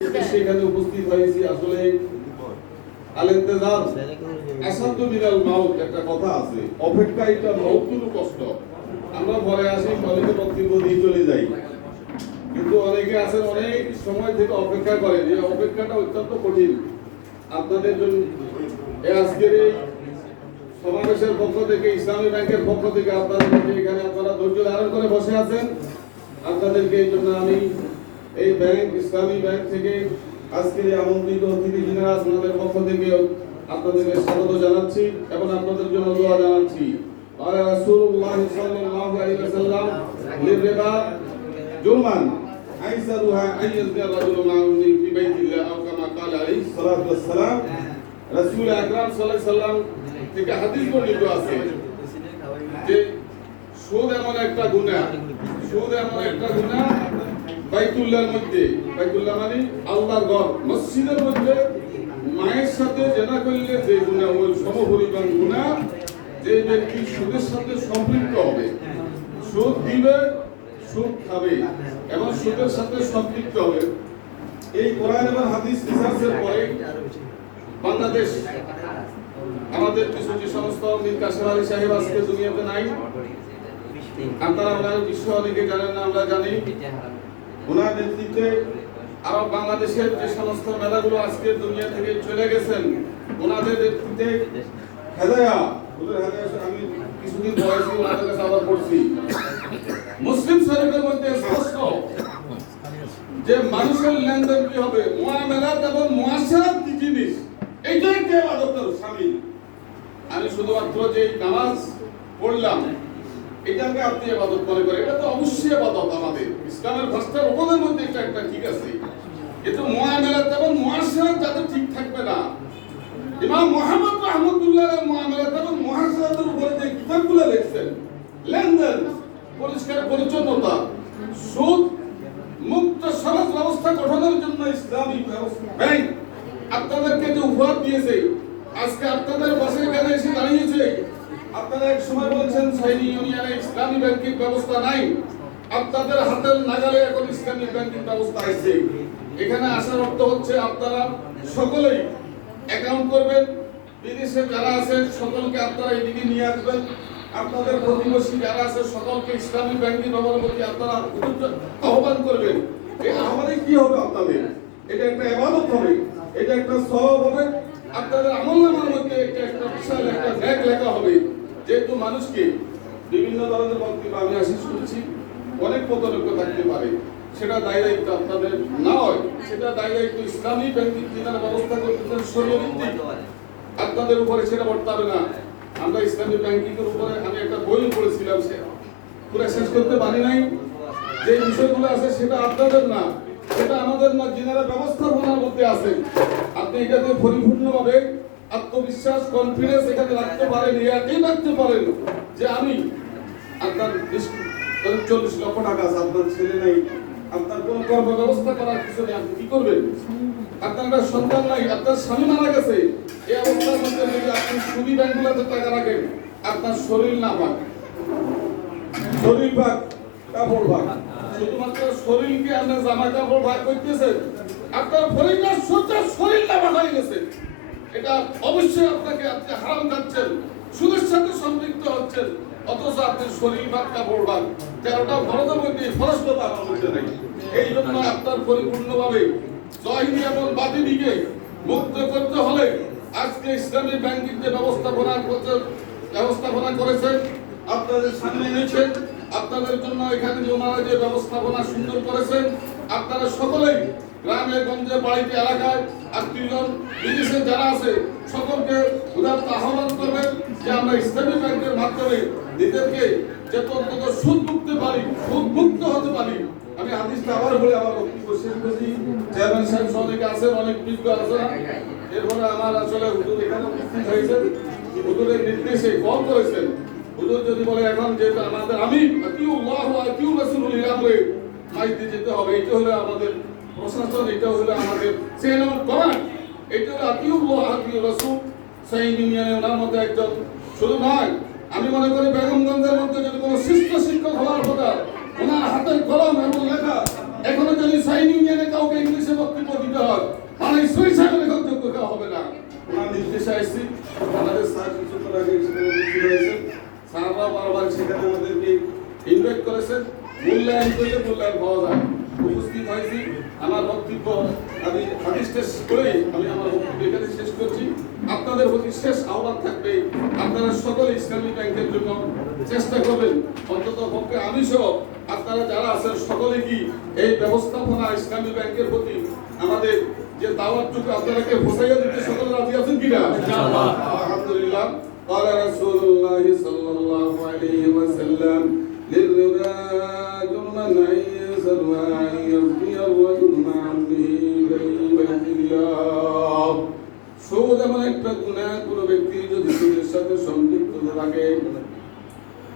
সেখানে উপস্থিত হয়েছি। আসলে আল-ইন্তেজার আসাদু মিনাল মাউত একটা কথা আছে, অপেক্ষা এটা মৌতুল কষ্ট। আমরা পরে আসি, কলেজে বক্তব্য দিয়ে চলে যাই, কিন্তু অনেকে আছেন অনেক সময় থেকে অপেক্ষা করে, যে অপেক্ষাটা অত্যন্ত কঠিন। আপনাদের জন্য আজকের এই সমাবেশের পক্ষ থেকে, ইসলামী ব্যাংকের পক্ষ থেকে আপনাদের এখানে আপনারা ধৈর্য ধারণ করে বসে আছেন, আপনাদেরকে এই জন্য আমি এই ব্যাংক, ইসলামী ব্যাংক থেকে আজকের আমন্ত্রিত অতিথি যিনারা আপনাদের পক্ষ থেকে আপনাদেরকে স্বাগত জানাচ্ছি এবং আপনাদের জন্য দোয়া জানাচ্ছি। আর রাসূলুল্লাহ সাল্লাল্লাহু আলাইহি ওয়াসাল্লাম লিরবা জুমান আইসারুহা আইয়াজা রাজুলু মাউনি ফি বাইতিল্লাহ আও কামা ক্বালা আলাইহি সাল্লাতু ওয়াসসালাম। রাসূল আকরাম সাল্লাল্লাহু আলাইহি ওয়াসাল্লাম থেকে হাদিস বর্ণিত আছে যে সুদ এমন একটা গুনাহ, সুদ এমন একটা গুনাহ, বাইতুল্লাহর মধ্যে, বাইতুল্লাহ মানে আল্লাহর ঘর, মসজিদের মধ্যে মায়ের সাথে জেনা করলে যে গুনাহ, ওই সমপরিমাণ গুনাহ যে ব্যক্তি সুদের সাথে সম্পৃক্ত হবে, সুদ দিবে, সুদ খাবে এবং সুদের সাথে সম্পৃক্ত হবে। এই কোরআন এবং হাদিস রিসার্চের পরে বাংলাদেশ, আমাদের কিছু যে সমস্ত মীর কাসেম আলী সাহেব আজকে দুনিয়াতে নাই, আপনারা ওনার বিশ্ব অনেকে জানেন না, আমরা জানি। ওনার নেতৃত্বে আরো বাংলাদেশের যে সমস্ত মেধাগুলো আজকে দুনিয়া থেকে চলে গেছেন, ওনাদের নেতৃত্বে হেদায়া, ওদের হেদায়া আমি কিছুদিন পড়াইছি, ওনাদের কাছে আবার পড়ছি। মুসলিম শরীফের মধ্যে স্পষ্ট যে মানুষের লেনদেন কি হবে, মুআমালাত এবং মুআশারাত কি জিনিস, এইটাই কে ইবাদতের শামিল। আমি শুধুমাত্র যে নামাজ পড়লাম এটাকে আপনি ইবাদত মনে করেন, এটা তো অবশ্যই ইবাদত। আমাদের ইসলামের ভাষার উপদের মধ্যে এটা একটা ঠিক আছে, কিন্তু মুআমালাত এবং মুআশারাত যাতে ঠিক থাকবে না। ইমাম মুহাম্মদ রাহমাতুল্লাহ আলাইহি মুআমালাত এবং মুআশারাতের উপরে যে কিতাবগুলো লিখছেন, লেনদেন, পরিষ্কার পরিচ্ছন্নতা, সুদ মুক্ত সমাজ ব্যবস্থা গঠনের জন্য ইসলামী ব্যাংক আপনাদেরকে যে উপহার দিয়েছে, আজকে আপনাদের পাশে এখানে এসে দাঁড়িয়েছে। আপনারা এক সময় বলছেন সৈনী ইউনিয়নে ইসলামী ব্যাংকিং ব্যবস্থা নাই, আপনাদের হাতের নাগালে এখন ইসলামী ব্যাংকিং ব্যবস্থা আছে। এখানে আসার অর্থ হচ্ছে আপনারা সকলেই অ্যাকাউন্ট করবেন, বিদেশে যারা আছেন সকলকে আপনারা এদিকে নিয়ে আসবেন, আপনাদের প্রতিবেশী যারা আছে সকলকে ইসলামী ব্যাংকিং ব্যবহার প্রতি আপনারা আহ্বান করবেন। এই আহ্বানে কি হবে আপনাদের? এটা একটা ইবাদত হবে, এটা একটা সওয়াব হবে, আপনাদের আমলনামার মধ্যে একটা বিশাল একটা ন্যাক লেখা হবে। যেহেতু মানুষকে বিভিন্ন ধরনের বক্তব্য আমি আশিস করছি, অনেক মতলক্ষ্য থাকতে পারে, সেটা দায় দায়িত্ব আপনাদের না হয়, সেটা দায় দায়িত্ব ইসলামী ব্যাংকিং যেটার ব্যবস্থা করতেছেন শরীয়ত ভিত্তিক, আপনাদের উপরে সেটা বর্তাবে না। আমরা ইসলামী ব্যাংকিং এর উপরে আমি একটা বই পড়েছিলাম, সে পুরো শেষ করতে পারি নাই। যে বিষয়গুলো আছে সেটা আপনাদের না, সেটা আমাদের না, যিনারা ব্যবস্থাপনার মধ্যে আছে। আপনি এটাতে পরিপূর্ণভাবে আত্মবিশ্বাস, কনফিডেন্স এখানে রাখতে পারেন, এটাই রাখতে পারেন যে আমি আপনার 40 লক্ষ টাকা আছে, আপনার ছেলে নেই, আপনার কোন কর্ম ব্যবস্থা করার কিছু নেই, আপনি কি করবেন? আপনার একটা সন্তান নাই, আপনার স্বামী মারা গেছে, এই অবস্থার মধ্যে যদি আপনি সুদী ব্যাংকগুলোতে টাকা রাখেন, আপনার শরীর না পাক, শরীর ভাগ, কাপড় ভাগ, শুধুমাত্র শরীরকে আপনার জামা কাপড় ভাগ করতেছেন, আপনার পরিবার সজ্জা শরীরটা বাঁধাই গেছে। এটা অবশ্যই আপনাকে, আপনি হারাম খাচ্ছেন, সুদের সাথে সম্পৃক্ত হচ্ছেন, অথচ আপনার শরীর ভাগ, কাপড় ভাগ, 13টা ফরজের মধ্যে ফরজটা আমার মধ্যে নেই। এই জন্য আপনার পরিপূর্ণভাবে জাহিরি এবং বাতিনিকে মুক্ত করতে হলে আজকে ইসলামী ব্যাংকিং যে ব্যবস্থাপনা করেছেন, আপনাদের সামনে এনেছেন, আপনাদের জন্য এখানে যে ওনারা যে ব্যবস্থাপনা সুন্দর করেছেন, আপনারা সকলেই গ্রামে গঞ্জে বাড়িতে এলাকায় আত্মীয়জন বিদেশে যারা আছে সকলকে উদারতা আহ্বান করবেন যে আমরা ইসলামী ব্যাংকের মাধ্যমে নিজেদেরকে যত অন্তত সুদ মুক্ত পারি, সুদ মুক্ত হতে পারি। আমি হাদিসটা আবার বলে আমার বক্তব্য শেষ করছি। চেয়ারম্যান সাহেব অনেকে আছেন, অনেক বিজ্ঞ আছেন, এরপরে আমার আসলে হুজুর এখানে উপস্থিত হয়েছেন, হুজুরের নির্দেশে কল করেছেন। হুজুর যদি বলে এখন যেটা আমাদের আমি আতিউল্লাহ ওয়া আতিউর রাসূলুল আমরে মাইতে যেতে হবে, এটা হলো আমাদের প্রশাসন, এটা হলো আমাদের চেইন অফ কমান্ড, এটা হলো আতিউল্লাহ আতিউর রাসূল। সেই ইউনিয়নে ওনার মধ্যে একজন শুধু নয়, আমি মনে করি বেগমগঞ্জের মধ্যে যদি কোনো শিক্ষক হওয়ার কথা, ওনার হাতের কলম এবং লেখা এখনো যদি সাইন ইউনিয়নে কাউকে ইংলিশে বক্তব্য দিতে হয় তাহলে সুইসাইড গ্রহণযোগ্য কেউ হবে না। ওনার নির্দেশে আসছি, আমাদের স্যার কিছুক্ষণ আগে সেখানে উপস্থিত হয়েছেন, স্যাররা বারবার সেখানে আমাদেরকে ইনভাইট করেছেন, মূল্যায়ন করলে মূল্যায়ন পাওয়া যায়। উপস্থিত হয়েছি, আমার বক্তব্য আমি হাদিস শেষ করেই আমি আমার বক্তব্য এখানে শেষ করছি। আপনাদের প্রতি শেষ আহ্বান থাকবে, আপনারা সকলে ইসলামী ব্যাংকের জন্য চেষ্টা করবেন। অন্তত পক্ষে আমি সহ আপনারা যারা আছেন সকলে কি এই ব্যবস্থাপনা ইসলামী ব্যাংকের প্রতি আমাদের যে দাওয়াতটুকু আপনারাকে পৌঁছাইয়া দিতে সকলে রাজি আছেন কিনা? ইনশাআল্লাহ। আলহামদুলিল্লাহ। قال رسول الله صلى الله عليه وسلم للربا جرما أن يسر وأن يرضي الرجل مع عمه بيت الله। সুদ এমন একটা গুনাহ, কোন ব্যক্তি যদি সুদের সাথে সম্পৃক্ত থাকে,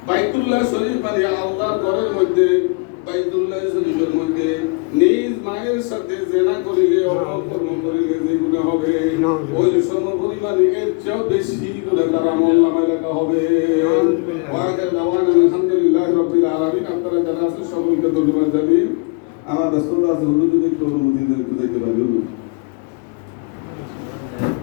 বাইতুল্লাহ শরীফ মানে আল্লাহর ঘরের মধ্যে, বাইতুল্লাহ শরীফের মধ্যে নিজ মায়ের সাথে জেনা করিলে, অপকর্ম করিলে যে গুনাহ হবে, ওই সমপরিমাণে এর চেয়েও বেশি গুনাহ তার আমলনামায় লেখা হবে। ওয়াকার দাওয়ানা আলহামদুলিল্লাহি রাব্বিল আলামিন। আপনারা যারা আছেন সকলকে ধন্যবাদ জানিয়ে আমার ব্যস্ততা আছে, হুজুর যদি একটু অনুমতি দিতে পারি।